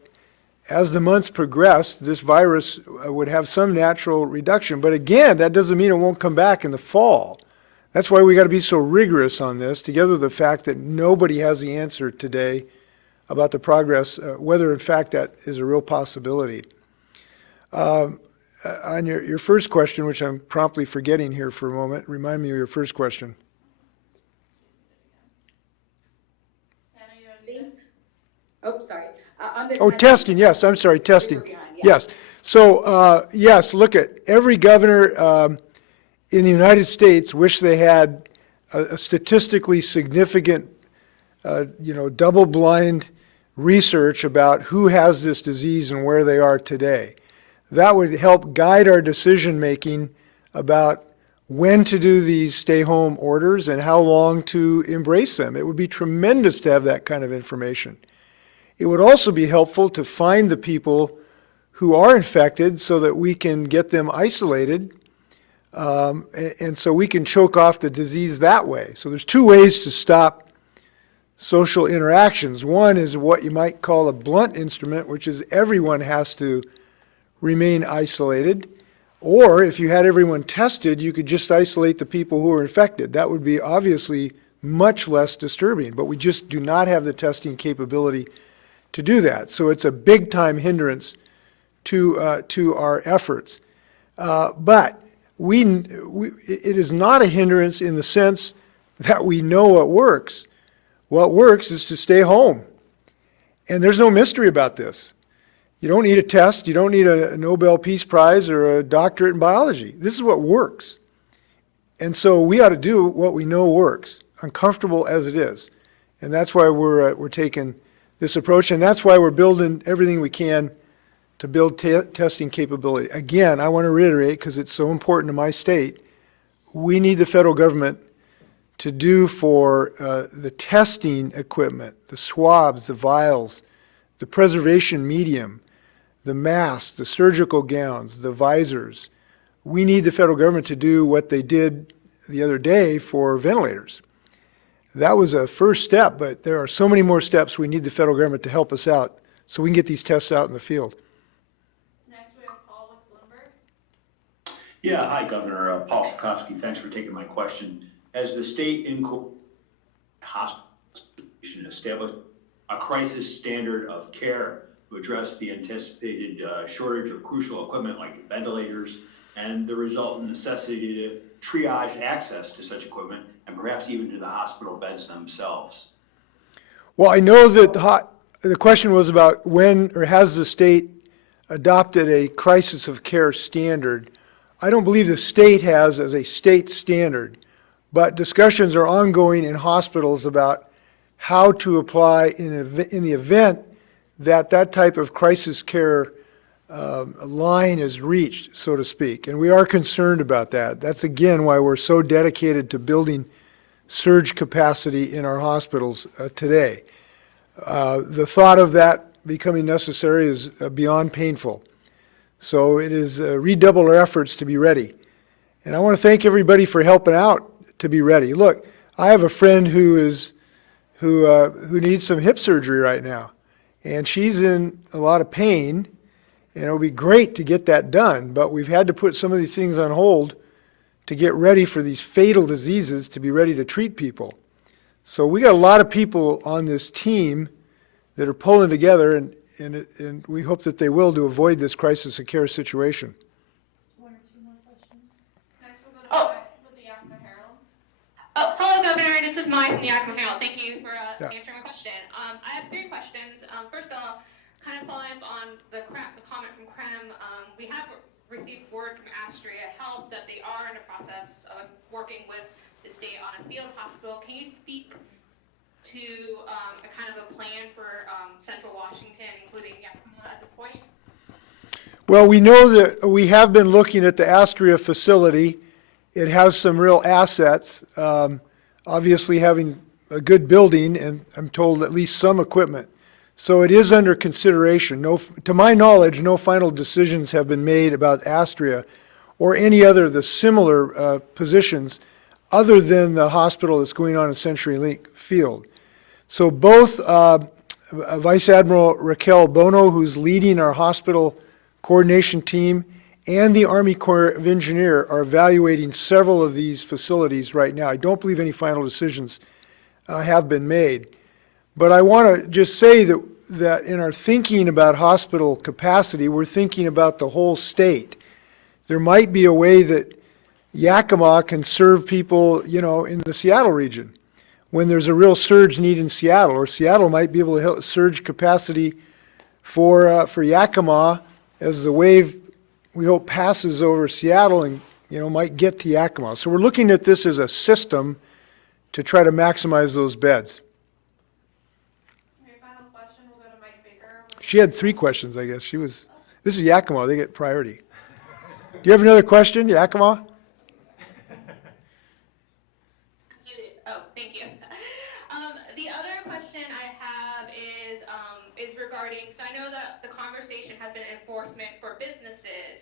as the months progress, this virus would have some natural reduction. But again, that doesn't mean it won't come back in the fall. That's why we got to be so rigorous on this, together with the fact that nobody has the answer today about the progress, whether in fact that is a real possibility. On your first question, which I'm promptly forgetting here for a moment, remind me of your first question. Oh, sorry. Testing, yes, I'm sorry, testing. Yes. So, yes, look at every governor in the United States wish they had a statistically significant, double-blind research about who has this disease and where they are today. That would help guide our decision-making about when to do these stay-home orders and how long to embrace them. It would be tremendous to have that kind of information. It would also be helpful to find the people who are infected so that we can get them isolated, and so we can choke off the disease that way. So there's two ways to stop social interactions. One is what you might call a blunt instrument, which is everyone has to remain isolated. Or if you had everyone tested, you could just isolate the people who are infected. That would be obviously much less disturbing, but we just do not have the testing capability to do that. So it's a big time hindrance to our efforts. But it is not a hindrance in the sense that we know what works. What works is to stay home. And there's no mystery about this. You don't need a test. You don't need a Nobel Peace Prize or a doctorate in biology. This is what works. And so we ought to do what we know works, uncomfortable as it is. And that's why we're taking this approach, and that's why we're building everything we can to build testing capability. Again, I want to reiterate, because it's so important to my state, we need the federal government to do for the testing equipment, the swabs, the vials, the preservation medium, the masks, the surgical gowns, the visors. We need the federal government to do what they did the other day for ventilators. That was a first step, but there are so many more steps we need the federal government to help us out so we can get these tests out in the field. Next we have Paul with Bloomberg. Yeah, hi, Governor. Paul Shakowski. Thanks for taking my question. As the state hospital established a crisis standard of care to address the anticipated shortage of crucial equipment like ventilators and the resultant necessity to triage access to such equipment and perhaps even to the hospital beds themselves. Well, I know that the question was about when or has the state adopted a crisis of care standard. I don't believe the state has as a state standard, but discussions are ongoing in hospitals about how to apply in the event that type of crisis care line is reached, so to speak. And we are concerned about that. That's, again, why we're so dedicated to building surge capacity in our hospitals today. The thought of that becoming necessary is beyond painful. So it is redouble our efforts to be ready. And I want to thank everybody for helping out to be ready. Look, I have a friend who needs some hip surgery right now, and she's in a lot of pain, and it would be great to get that done, but we've had to put some of these things on hold to get ready for these fatal diseases, to be ready to treat people. So we got a lot of people on this team that are pulling together, and we hope that they will, to avoid this crisis of care situation. One or two more questions. Next we'll go with the Yakima Herald. Hello, Governor. This is Mai from the Yakima Herald. Thank you for answering my question. I have three questions. First of all, kind of following up on the comment from Krem, we have received word from Astria Health that they are in the process of working with the state on a field hospital. Can you speak to a kind of a plan for Central Washington, including Yakima at this point? Well, we know that we have been looking at the Astria facility. It has some real assets, obviously having a good building, and I'm told at least some equipment. So it is under consideration. No, to my knowledge, no final decisions have been made about Astria or any other of the similar positions other than the hospital that's going on in CenturyLink Field. So both Vice Admiral Raquel Bono, who's leading our hospital coordination team, and the Army Corps of Engineers are evaluating several of these facilities right now. I don't believe any final decisions have been made. But I want to just say that in our thinking about hospital capacity, we're thinking about the whole state. There might be a way that Yakima can serve people, in the Seattle region when there's a real surge need in Seattle, or Seattle might be able to help surge capacity for Yakima as the wave, we hope, passes over Seattle and, might get to Yakima. So we're looking at this as a system to try to maximize those beds. Okay, final question, we'll go to Mike Baker. She had 3 questions, I guess. This is Yakima, they get priority. Do you have another question, Yakima? Oh, thank you. The other question I have is regarding, so I know that the conversation has been enforcement for businesses.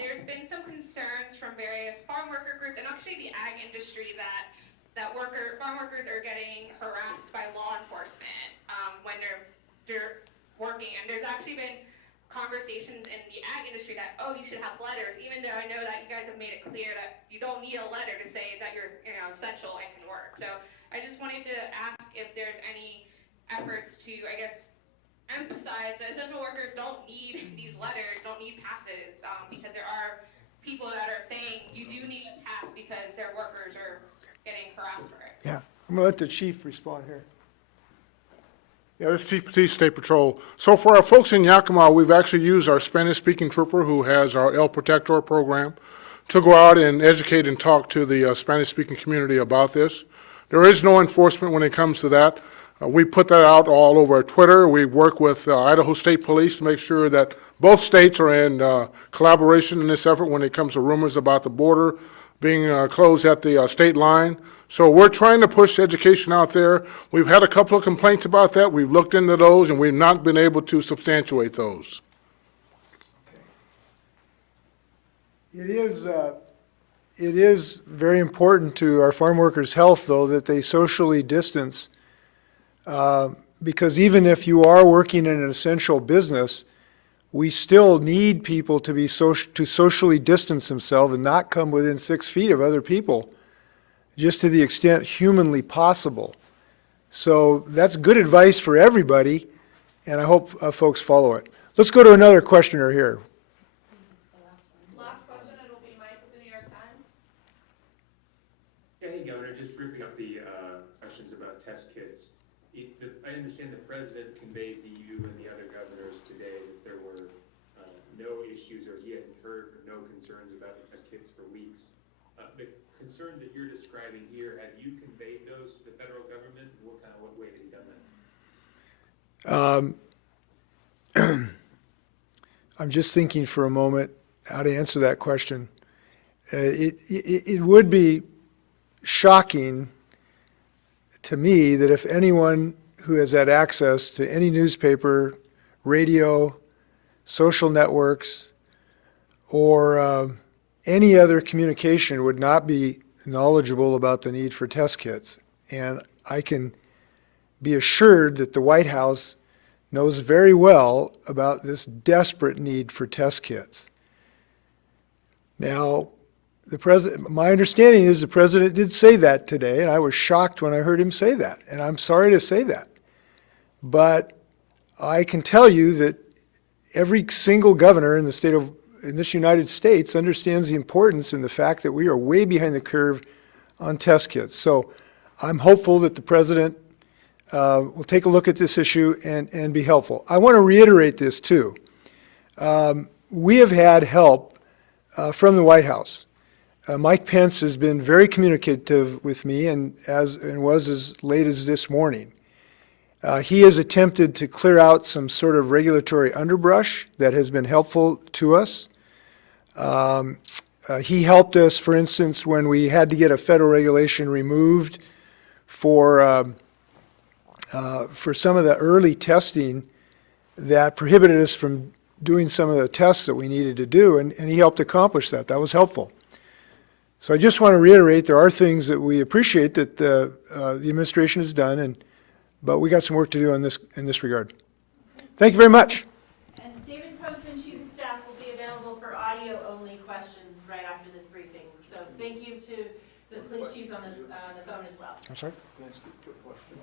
There's been some concerns from various farm worker groups and actually the ag industry that farm workers are getting harassed by law enforcement when they're working. And there's actually been conversations in the ag industry that, you should have letters, even though I know that you guys have made it clear that you don't need a letter to say that you're essential and can work. So I just wanted to ask if there's any efforts to, emphasize that essential workers don't need these letters, don't need passes, because there are people that are saying you do need a pass because their workers are getting harassed for it. Yeah, I'm going to let the chief respond here. Yeah, this is Chief Batiste, State Patrol. So for our folks in Yakima, we've actually used our Spanish-speaking trooper who has our El Protector program to go out and educate and talk to the Spanish-speaking community about this. There is no enforcement when it comes to that. We put that out all over Twitter. We work with Idaho State Police to make sure that both states are in collaboration in this effort when it comes to rumors about the border being closed at the state line. So we're trying to push education out there. We've had a couple of complaints about that. We've looked into those, and we've not been able to substantiate those. It is very important to our farm workers' health, though, that they socially distance, because even if you are working in an essential business, we still need people to be to socially distance themselves and not come within 6 feet of other people, just to the extent humanly possible. So that's good advice for everybody, and I hope folks follow it. Let's go to another questioner here. Last question, it'll be Mike with the New York Times. Yeah, hey, Governor, just ripping up the questions about test kits. I understand the president conveyed to you and the other governors today that there were no issues, or he hadn't heard no concerns about the test kits for weeks. The concerns that you're describing here, have you conveyed those to the federal government? What way have you done that? I'm just thinking for a moment how to answer that question. It would be shocking to me that if anyone who has had access to any newspaper, radio, social networks, or any other communication would not be knowledgeable about the need for test kits. And I can be assured that the White House knows very well about this desperate need for test kits. Now, my understanding is the president did say that today, and I was shocked when I heard him say that, and I'm sorry to say that. But I can tell you that every single governor in this United States understands the importance and the fact that we are way behind the curve on test kits. So I'm hopeful that the president will take a look at this issue and be helpful. I want to reiterate this too. We have had help from the White House. Mike Pence has been very communicative with me and was as late as this morning. He has attempted to clear out some sort of regulatory underbrush that has been helpful to us. He helped us, for instance, when we had to get a federal regulation removed for some of the early testing that prohibited us from doing some of the tests that we needed to do, and he helped accomplish that. That was helpful. So I just want to reiterate, there are things that we appreciate that the administration has done, but we got some work to do in this regard. Thank you very much. And David Postman, Chief of Staff, will be available for audio-only questions right after this briefing. So thank you to the police chiefs on the phone as well. I'm sorry? Can I ask you a quick question?